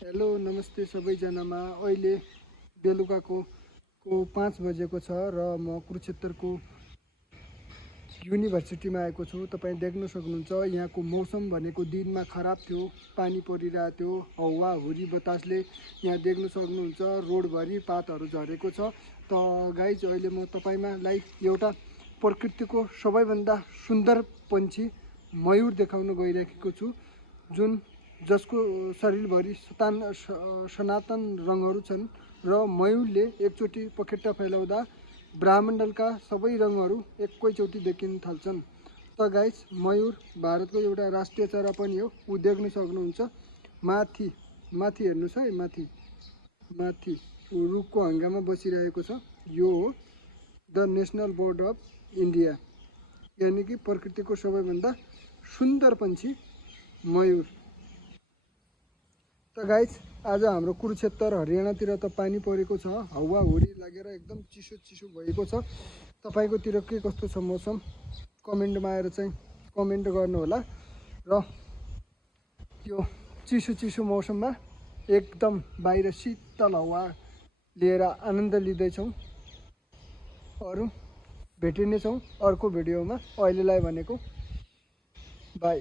Hello नमस्ते सबैजनामा। अहिले बेलुकाको 5 बजेको छ र म कुरुक्षेत्रको युनिभर्सिटीमा आएको छु। तपाईँ देख्न सक्नुहुन्छ यहाँको मौसम भनेको दिनमा खराब थियो, पानी परिरहेको थियो, हावा हुरी बतासले यहाँ देख्न सक्नुहुन्छ रोडभरि पातहरू झरेको छ। त गाइज अहिले म तपाईलाई एउटा प्रकृतिको सबैभन्दा सुन्दर पन्छी मयूर देखाउन गइरहेको छु, जसको शरीरभरि सनातन रङहरू छन् र मयूरले एकचोटि पखेटा फैलाउँदा ब्रह्माण्डका सबै रङहरू एकैचोटि देखिन थाल्छन्। त गाइस, मयूर भारतको एउटा राष्ट्रिय चरा पनि हो। ऊ देख्न सक्नुहुन्छ माथि माथि हेर्नुहोस् है, माथि ऊ रुखको हङ्गामा बसिरहेको छ। यो हो the national board of India, यानि कि प्रकृतिको सबैभन्दा सुन्दर पन्छी मयूर। त गाइस, आज हाम्रो कुरुक्षेत्र हरियाणातिर त पानी परेको छ, हावा हुरी लागेर एकदम चिसो चिसो भएको छ। तपाईँकोतिर के कस्तो छ मौसम कमेन्टमा आएर चाहिँ कमेन्ट गर्नुहोला। र यो चिसो चिसो मौसममा एकदम बाहिर शीतल हावा लिएर आनन्द लिँदैछौँ। अरू भेटिनेछौँ अर्को भिडियोमा। अहिलेलाई भनेको बाई।